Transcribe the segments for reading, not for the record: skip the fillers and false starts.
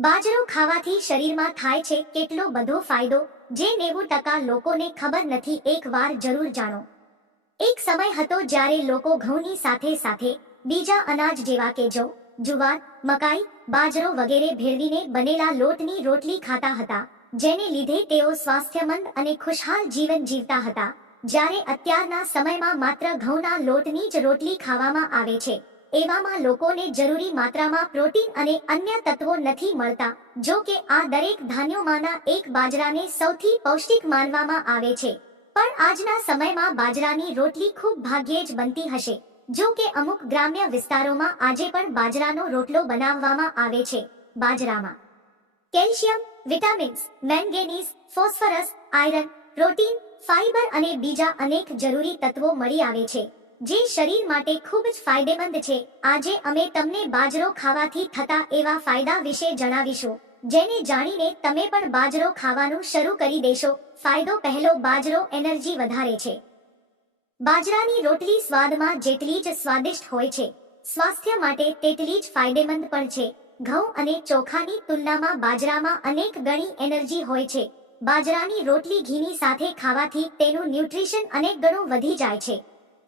બાજરો ખાવાથી શરીરમાં થાય છે કેટલો બધો ફાયદો, જે 90% લોકોને ખબર નથી. એકવાર જરૂર જાણો. એક સમય હતો જ્યારે લોકો ઘઉંની સાથે સાથે બીજા અનાજ જેવા કે જવ, જુવાર, મકાઈ, બાજરો વગેરે ભેળવીને બનેલા લોટની રોટલી ખાતા હતા, જેને લીધે તેઓ સ્વાસ્થ્યમંદ અને ખુશહાલ જીવન જીવતા હતા. જ્યારે અત્યારના સમયમાં માત્ર ઘઉંના લોટની જ રોટલી ખાવામાં આવે છે, એવામાં લોકોને જરૂરી માત્રામાં પ્રોટીન અને અન્ય તત્વો નથી મળતા. જો કે આ દરેક ધાન્યોમાંના એક બાજરાને સૌથી પૌષ્ટિક માનવામાં આવે છે, પણ આજના સમયમાં બાજરાની રોટલી ખૂબ ભાગ્યે જ બનતી હશે. જો કે અમુક ગ્રામ્ય વિસ્તારોમાં આજે પણ બાજરાનો રોટલો બનાવવામાં આવે છે. બાજરામાં calcium, vitamins, manganese, phosphorus, iron, protein, fibre અને બીજા અનેક જરૂરી તત્વો મળી આવે છે, જે શરીર માટે ખૂબ જ ફાયદેમંદ છે. આજે અમે તમને બાજરો ખાવાથી થતા એવા ફાયદા વિશે જણાવીશું, જેને જાણીને તમે પણ બાજરો ખાવાનું શરૂ કરી દેશો. ફાયદો પહેલો, બાજરો એનર્જી વધારે છે. બાજરાની રોટલી સ્વાદમાં જેટલી જ સ્વાદિષ્ટ હોય છે, સ્વાસ્થ્ય માટે તેટલી જ ફાયદેમંદ પણ છે. ઘઉં અને ચોખાની તુલનામાં બાજરામાં અનેક ગણી એનર્જી હોય છે. બાજરાની રોટલી ઘીની સાથે ખાવાથી તેનું ન્યુટ્રિશન અનેક ગણું વધી જાય છે.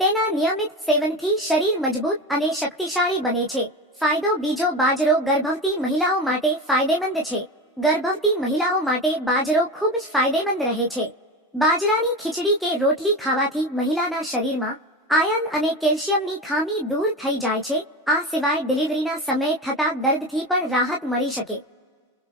તેના નિયમિત સેવનથી શરીર મજબૂત અને શક્તિશાળી બને છે. ફાયદો બીજો, બાજરો ગર્ભવતી મહિલાઓ માટે ફાયદેમંદ છે. ગર્ભવતી મહિલાઓ માટે બાજરો ખૂબ જ ફાયદેમંદ રહે છે. બાજરાની ખીચડી કે રોટલી ખાવાથી મહિલાના શરીરમાં આયર્ન અને કેલ્શિયમની ખામી દૂર થઈ જાય છે. આ સિવાય ડિલિવરીના સમયે થતા દર્દથી પણ રાહત મળી શકે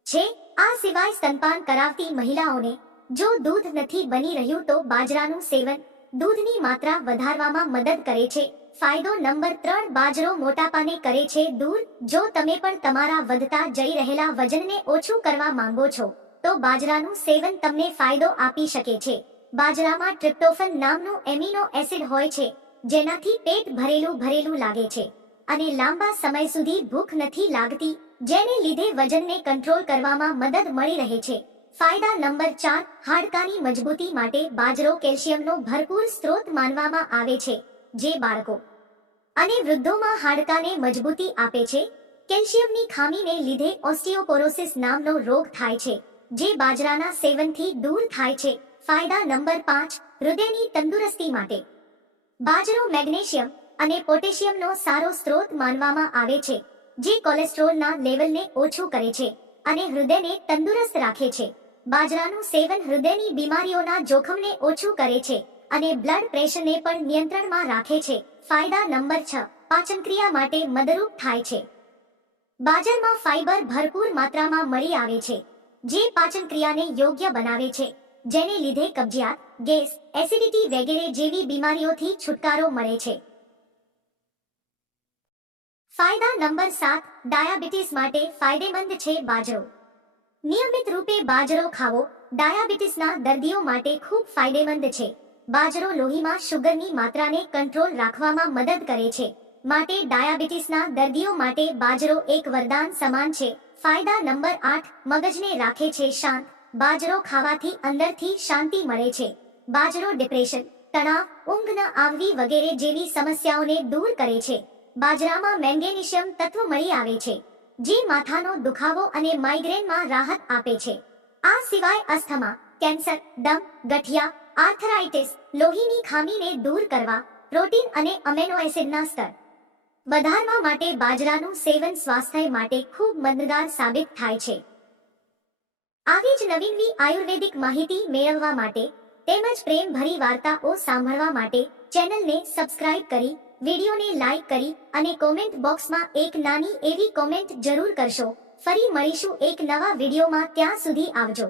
છે. આ સિવાય સ્તનપાન કરાવતી મહિલાઓને જો દૂધ નથી બની રહ્યું તો બાજરાનું સેવન દૂધની માત્રા વધારવામાં મદદ કરે છે. ફાયદો નંબર 3, બાજરો મોટાપાને કરે છે દૂર. જો તમે પણ તમારા વધતા જઈ રહેલા વજનને ઓછું કરવા માંગો છો, તો બાજરાનું સેવન તમને ફાયદો આપી શકે છે. બાજરામાં ટ્રિપ્ટોફન નામનું એમિનો એસિડ હોય છે, જેનાથી પેટ ભરેલું લાગે છે અને લાંબા સમય સુધી ભૂખ નથી લાગતી, જેને લીધે વજનને કંટ્રોલ કરવામાં મદદ મળી રહે છે. ફાયદા નંબર 4, હાડકાની મજબૂતી માટે બાજરો કેલ્શિયમનો ભરપૂર સ્ત્રોત માનવામાં આવે છે, જે બાળકો અને વૃદ્ધોમાં હાડકાને મજબૂતી આપે છે. કેલ્શિયમની ખામીને લીધે ઓસ્ટિયોપોરોસિસ નામનો રોગ થાય છે, જે બાજરાના સેવનથી દૂર થાય છે. ફાયદા નંબર 5, હૃદયની તંદુરસ્તી માટે બાજરો મેગ્નેશિયમ અને પોટેશિયમનો સારો સ્ત્રોત માનવામાં આવે છે, જે કોલેસ્ટ્રોલના લેવલને ઓછું કરે છે અને હૃદયને તંદુરસ્ત રાખે છે. બાજરાનું સેવન હૃદયની બીમારીઓના જોખમને ઓછું કરે છે અને બ્લડ પ્રેશરને પણ નિયંત્રણમાં રાખે છે. ફાયદા નંબર 6, પાચનક્રિયા માટે મદદરૂપ થાય છે. બાજરામાં ફાઇબર ભરપૂર માત્રામાં મળી આવે છે, જે પાચનક્રિયાને યોગ્ય બનાવે છે, જેને લીધે કબજિયાત, ગેસ, એસિડિટી વગેરે જેવી બીમારીઓથી છુટકારો મળે છે. ફાયદા નંબર 7, ડાયાબિટીસ માટે ફાયદેમંદ છે બાજરો. નિયમિત રૂપે બાજરો ખાવો ડાયાબિટીસના દર્દીઓ માટે ખૂબ ફાયદેમંદ છે. બાજરો લોહીમાં શુગરની માત્રાને કંટ્રોલ રાખવામાં મદદ કરે છે, માટે ડાયાબિટીસના દર્દીઓ માટે બાજરો એક વરદાન સમાન છે. ફાયદા નંબર 8, મગજને રાખે છે શાંત. બાજરો ખાવાથી અંદરથી શાંતિ મળે છે. બાજરો ડિપ્રેશન, તણાવ, ઊંઘ ન આવવી વગેરે જેવી સમસ્યાઓને દૂર કરે છે. બાજરામાં મેંગેનીશિયમ તત્વ મળી આવે છે, જે માથાનો દુખાવો અને માઇગ્રેનમાં રાહત આપે છે. આ સિવાય અસ્થમા, કેન્સર, દમ, ગઠિયા, આર્થરાઇટિસ, લોહીની ખામીને દૂર કરવા, પ્રોટીન અને અમીનો એસિડના સ્તર વધારવા માટે બાજરાનું સેવન સ્વાસ્થ્ય માટે ખૂબ મદદગાર સાબિત થાય છે. આવી જ નવીનવી આયુર્વેદિક માહિતી મેળવવા માટે તેમજ પ્રેમભરી વાર્તાઓ સાંભળવા માટે ચેનલને સબસ્ક્રાઇબ કરી, વિડીયોને લાઇક કરી અને કોમેન્ટ બોક્સમાં એક નાની એવી કોમેન્ટ જરૂર કરશો. ફરી મળીશું એક નવા વિડીયોમાં. ત્યાં સુધી આવજો.